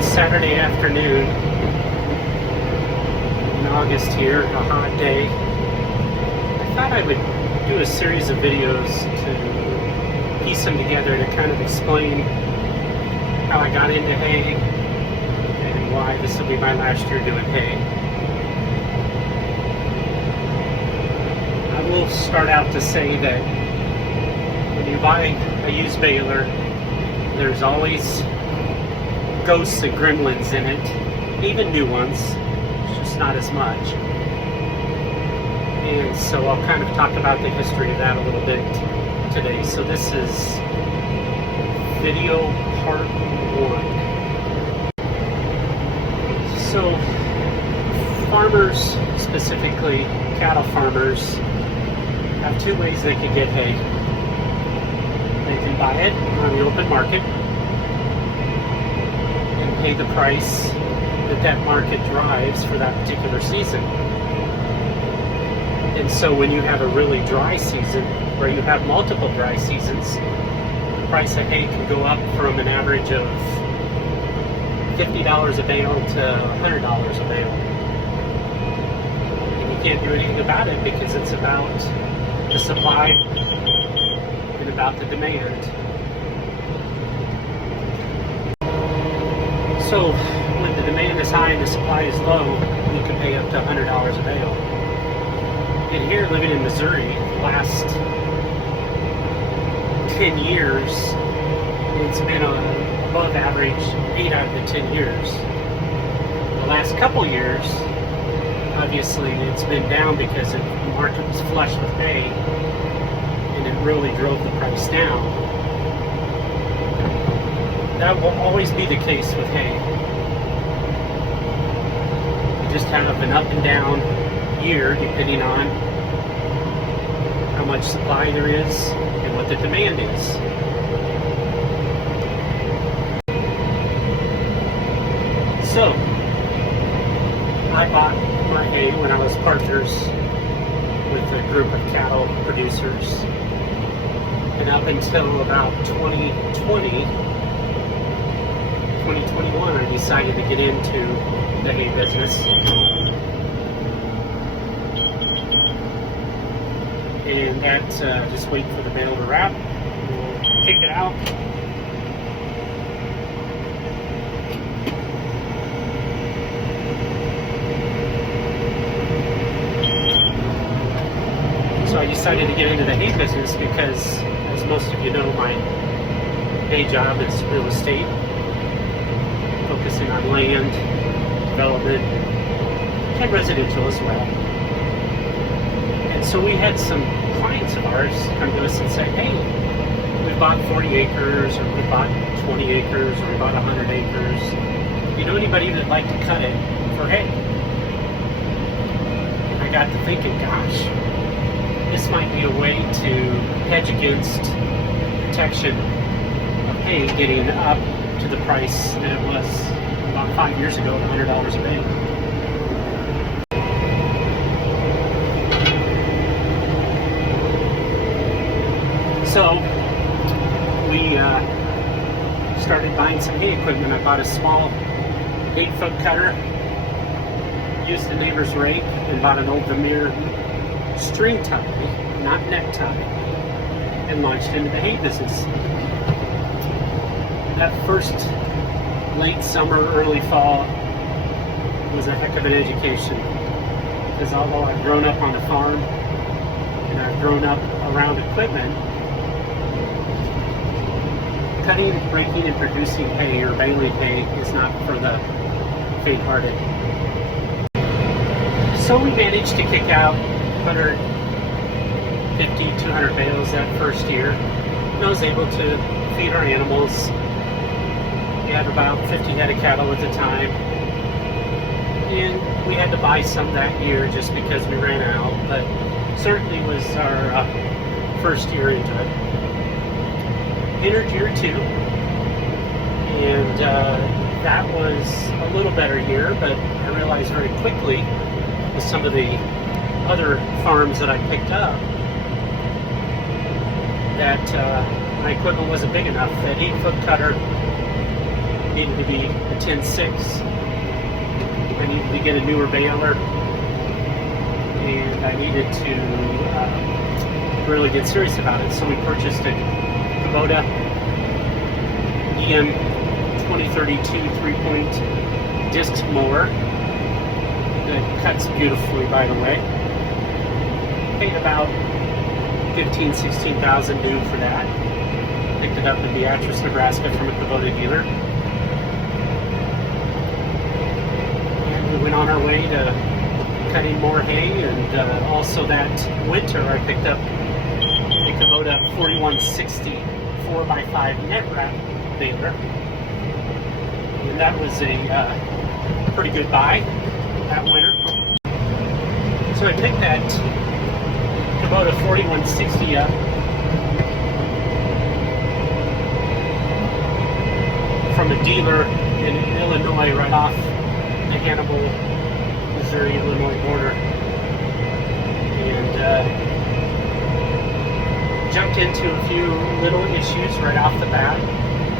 It's Saturday afternoon in August here, a hot day. I thought I would do a series of videos to piece them together to kind of explain how I got into hay and why this will be my last year doing hay. I will start out to say that when you buy a used baler, there's always ghosts and gremlins in it, even new ones, just not as much. And so I'll kind of talk about the history of that a little bit today. So this is video part 1. So farmers, specifically cattle farmers, have two ways they can get hay. They can buy it on the open market and pay the price that market drives for that particular season. And so when you have a really dry season, where you have multiple dry seasons, the price of hay can go up from an average of $50 a bale to $100 a bale. And you can't do anything about it because it's about the supply and about the demand. So when the demand is high and the supply is low, you can pay up to $100 a bale. And here, living in Missouri, the last 10 years, it's been above average 8 out of the 10 years. The last couple years, obviously, it's been down because the market was flush with hay, and it really drove the price down. That will always be the case with hay. You just have an up and down year depending on how much supply there is and what the demand is. So, I bought my hay when I was partners with a group of cattle producers, and up until about 2021, I decided to get into the hay business. And that, just wait for the bale to wrap. We'll kick it out. So I decided to get into the hay business because, as most of you know, my day job is real estate, focusing on land, development, and residential as well. And so we had some clients of ours come to us and say, hey, we bought 40 acres, or we bought 20 acres, or we bought 100 acres. You know anybody that'd like to cut it for hay? And I got to thinking, gosh, this might be a way to hedge against protection of hay getting up to the price that it was about 5 years ago, $100 a bale. So we started buying some hay equipment. I bought a small 8-foot cutter, used the neighbor's rake, and bought an old Vermeer string tie, not neck tie, and launched into the hay business. That first late summer, early fall was a heck of an education, because although I've grown up on a farm and I've grown up around equipment, cutting, breaking, and producing hay or baling hay is not for the faint-hearted. So we managed to kick out 150, 200 bales that first year. And I was able to feed our animals. We had about 50 head of cattle at the time. And we had to buy some that year just because we ran out, but certainly was our first year into it. Entered year 2, and that was a little better year, but I realized very quickly with some of the other farms that I picked up that my equipment wasn't big enough. That 8-foot cutter needed to be a 10.6. I needed to get a newer baler, and I needed to really get serious about it. So we purchased a Kubota EM 2032 3-point disc mower that cuts beautifully, by the way. Paid about $15,000-16,000 new for that. Picked it up in Beatrice, Nebraska from a Kubota dealer. And we went on our way to cutting more hay, and also that winter I picked up a Kubota 4160 4x5 net wrap baler. And that was a pretty good buy that winter. So I picked that Kubota 4160 up from a dealer in Illinois, right off the Hannibal, Missouri-Illinois border, and jumped into a few little issues right off the bat.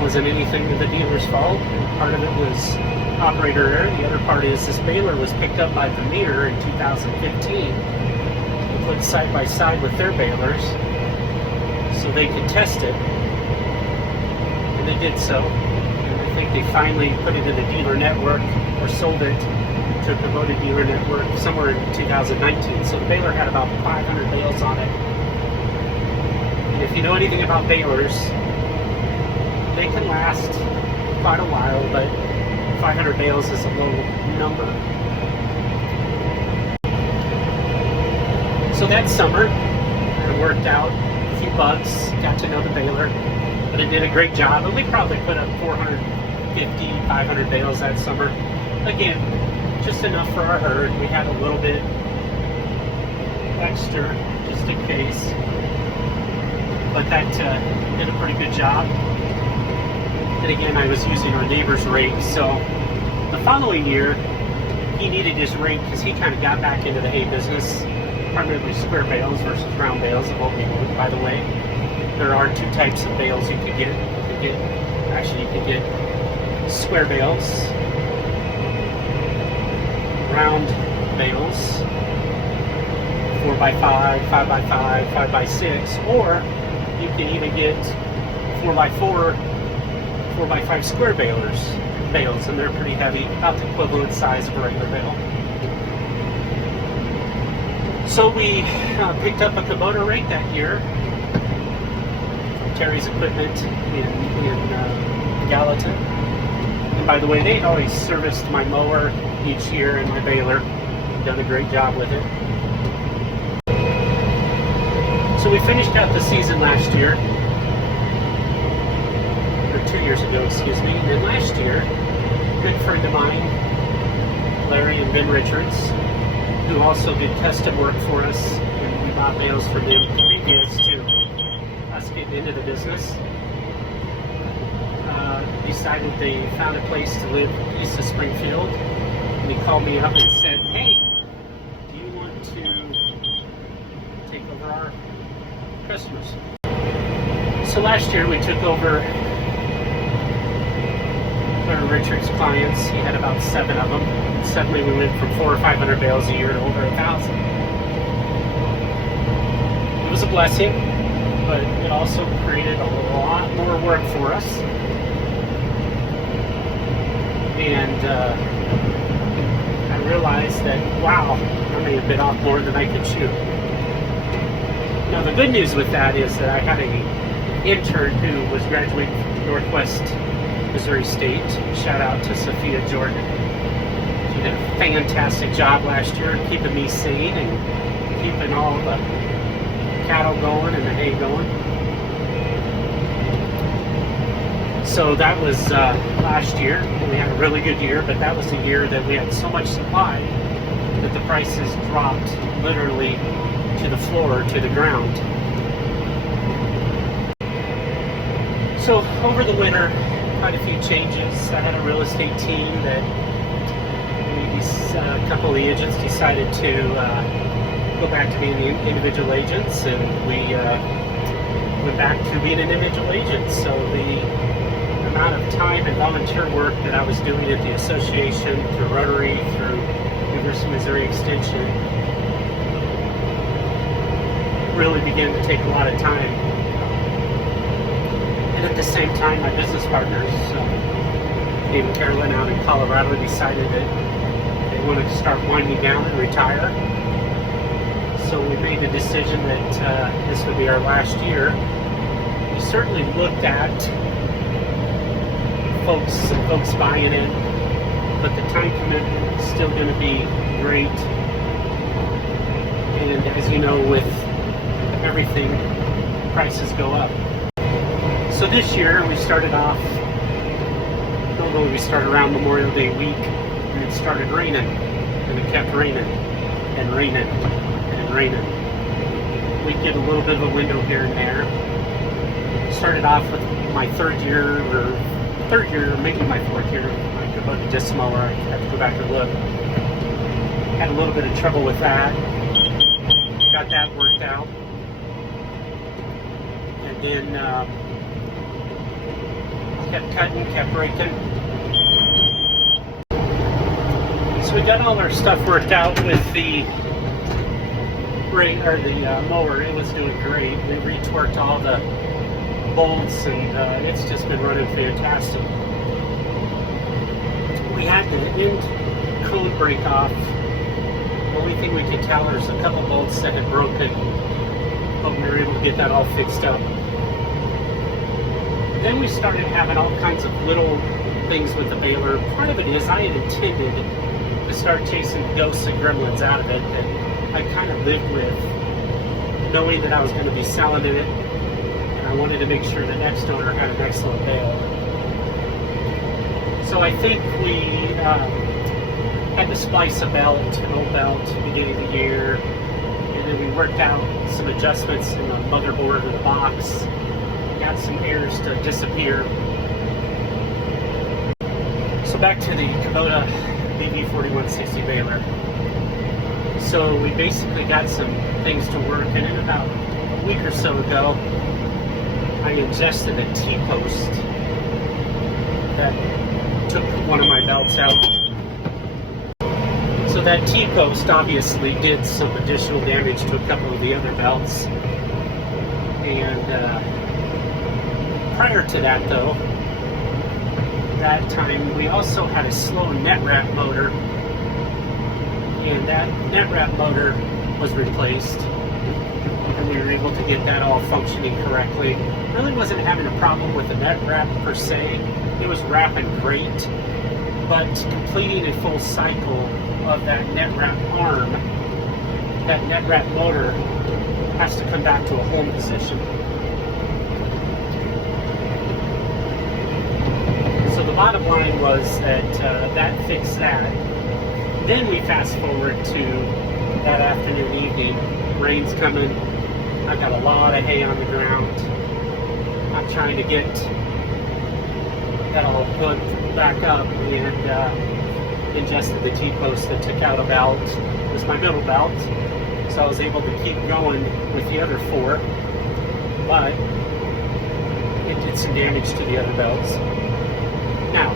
Wasn't anything of the dealer's fault. Part of it was operator error. The other part is this baler was picked up by Vermeer in 2015 and put side by side with their balers so they could test it, and they did so. And I think they finally put it in a dealer network or sold it to a Kubota dealer network somewhere in 2019. So the baler had about 500 bales on it. And if you know anything about balers, they can last quite a while, but 500 bales is a low number. So that summer, I worked out a few bugs, got to know the baler, but it did a great job, and we probably put up 450, 500 bales that summer. Again, just enough for our herd. We had a little bit extra, just in case, but that did a pretty good job. And again, I was using our neighbor's rake, so the following year, he needed his rake because he kind of got back into the hay business, primarily square bales versus round bales of what we would, by the way. There are two types of bales you could get. You could get square bales, round bales, 4x5, 5x5, 5x6, or you can even get 4x4, 4x5 square bales, and they're pretty heavy, about the equivalent size of a regular bale. So we picked up a Kubota rake that year, Terry's Equipment in Gallatin. And by the way, they always serviced my mower each year and my baler. Done a great job with it. So we finished out the season last year, or 2 years ago, excuse me. And then last year, a good friend of mine, Larry and Ben Richards, who also did custom work for us, and we bought bales from them previous to us getting into the business, decided they found a place to live east of Springfield, and he called me up and said, "Hey, do you want to take over our customers?" So last year we took over Larry Richards' clients. He had about 7 of them. And suddenly we went from 400 or 500 bales a year to over 1,000. It was a blessing, but it also created a lot more work for us. And I realized that, wow, I may have bit off more than I could chew. Now the good news with that is that I had an intern who was graduating from Northwest Missouri State. Shout out to Sophia Jordan. She did a fantastic job last year keeping me sane and keeping all the cattle going and the hay going. So that was last year. We had a really good year, but that was the year that we had so much supply that the prices dropped literally to the floor, to the ground. So over the winter, quite a few changes. I had a real estate team that a couple of the agents decided to go back to being individual agents, and we went back to being an individual agent. So the amount of time and volunteer work that I was doing at the association, through Rotary, through University of Missouri Extension, really began to take a lot of time. And at the same time, my business partners, Dave and Carolyn out in Colorado, decided that they wanted to start winding down and retire. So we made the decision that this would be our last year. We certainly looked at folks buying in, but the time commitment is still going to be great. And as you know, with everything, prices go up. So this year we started off, although we started around Memorial Day week, and it started raining, and it kept raining and raining and raining. We'd get a little bit of a window here and there. Started off with my third year, maybe my fourth year. I could look just smaller. I have to go back and look. Had a little bit of trouble with that. Got that worked out. And then kept cutting, kept breaking. So we got all our stuff worked out with the mower. It was doing great. We retorqued all the bolts, and it's just been running fantastic. We had the end cone break off. The only thing we could tell, there's a couple bolts that had broken, but we were able to get that all fixed up. Then we started having all kinds of little things with the baler. Part of it is I had intended to start chasing ghosts and gremlins out of it that I kind of lived with, knowing that I was going to be selling it, and I wanted to make sure the next owner had an excellent bale. So I think we had to splice an old belt at the beginning of the year, and then we worked out some adjustments in the motherboard of the box, got some airs to disappear. So back to the Kubota BB4160 baler. So we basically got some things to work, and in about a week or so ago, I ingested a T-post that took one of my belts out. So that T-post obviously did some additional damage to a couple of the other belts. And prior to that, though, that time we also had a slow net wrap motor, and that net wrap motor was replaced, and we were able to get that all functioning correctly. Really wasn't having a problem with the net wrap per se. It was wrapping great, but completing a full cycle of that net wrap arm, that net wrap motor has to come back to a home position. So the bottom line was that that fixed that. Then we fast forward to that afternoon, evening. Rain's coming. I got a lot of hay on the ground. I'm trying to get that all put back up, and ingested the T-post that took out a belt. It was my middle belt, so I was able to keep going with the other four, but it did some damage to the other belts. Now,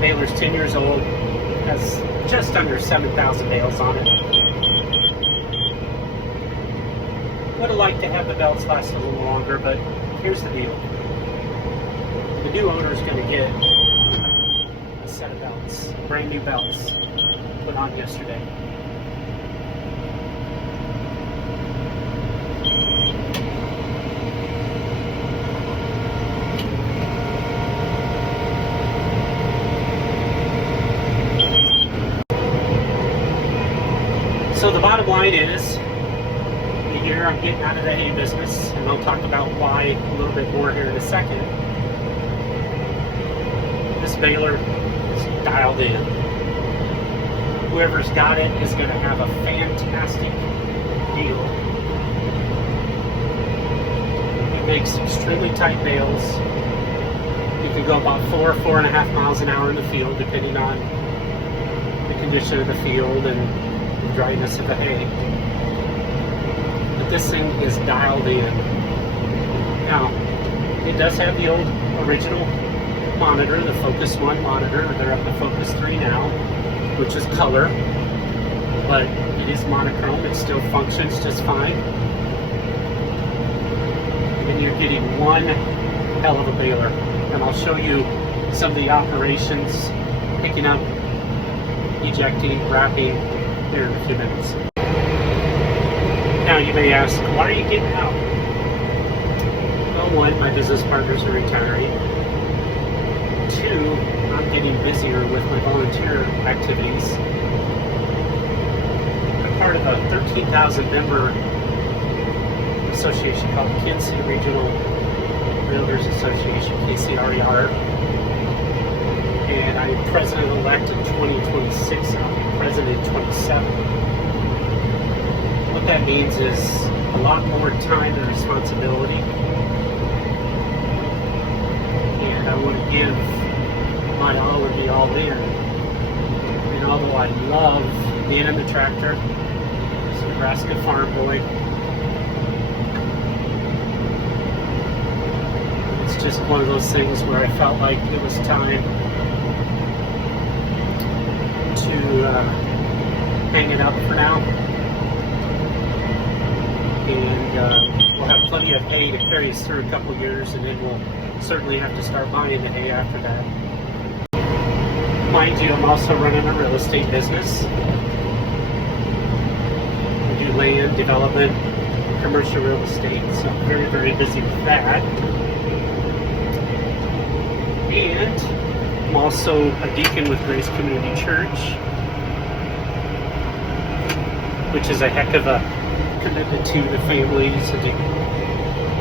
baler's 10 years old, has just under 7,000 bales on it. Would have liked to have the belts last a little longer, but here's the deal. The new owner is going to get a set of belts, brand new belts, put on yesterday. So the bottom line is, the year I'm getting out of the hay business, and I'll talk about why a little bit more here in a second. This baler is dialed in. Whoever's got it is going to have a fantastic deal. It makes extremely tight bales. You can go about 4.5 miles an hour in the field, depending on the condition of the field and the dryness of the hay. But this thing is dialed in. Now, it does have the old original monitor, the Focus 1 monitor. They're up to Focus 3 now, which is color, but it is monochrome. It still functions just fine. And you're getting one hell of a baler. And I'll show you some of the operations, picking up, ejecting, wrapping here in a few minutes. Now you may ask, why are you getting out? Well, one, my business partners are retiring. Two, I'm getting busier with my volunteer activities. I'm part of a 13,000 member association called the Kansas City Regional Realtors Association, KCRER. And I'm president-elect in 2026, and I'll be president in 27. What that means is a lot more time and responsibility. And I want to give my all and be all in. And although I love being in the tractor, as a Nebraska farm boy, it's just one of those things where I felt like it was time to hang it up for now. And we'll have plenty of hay to carry us through a couple years, and then we'll certainly have to start buying the hay after that. Mind you, I'm also running a real estate business. I do land development, commercial real estate, so I'm very, very busy with that. And I'm also a deacon with Grace Community Church, which is a heck of a commitment to the families of the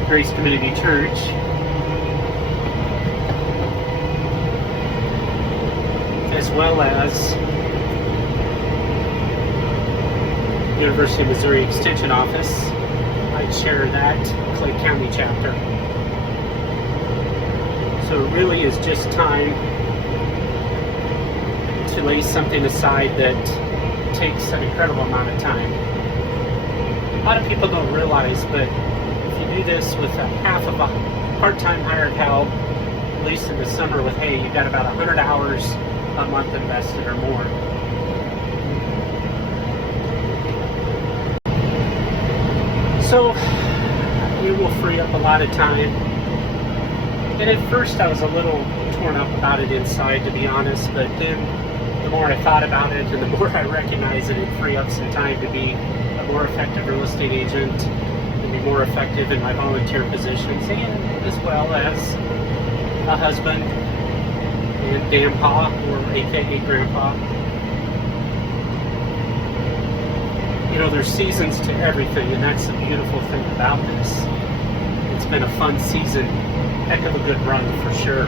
Grace Community Church. As well as University of Missouri Extension Office. I chair that Clay County chapter. So it really is just time to lay something aside that takes an incredible amount of time. A lot of people don't realize, but if you do this with a half of a part-time hired help, at least in the summer with hay, you've got about 100 hours a month invested or more. So it will free up a lot of time. And at first I was a little torn up about it inside, to be honest, but then the more I thought about it and the more I recognized that it'd free up some time to be a more effective real estate agent, to be more effective in my volunteer positions, and as well as a husband and grandpa, or aka grandpa. You know, there's seasons to everything, and that's the beautiful thing about this. It's been a fun season, heck of a good run for sure.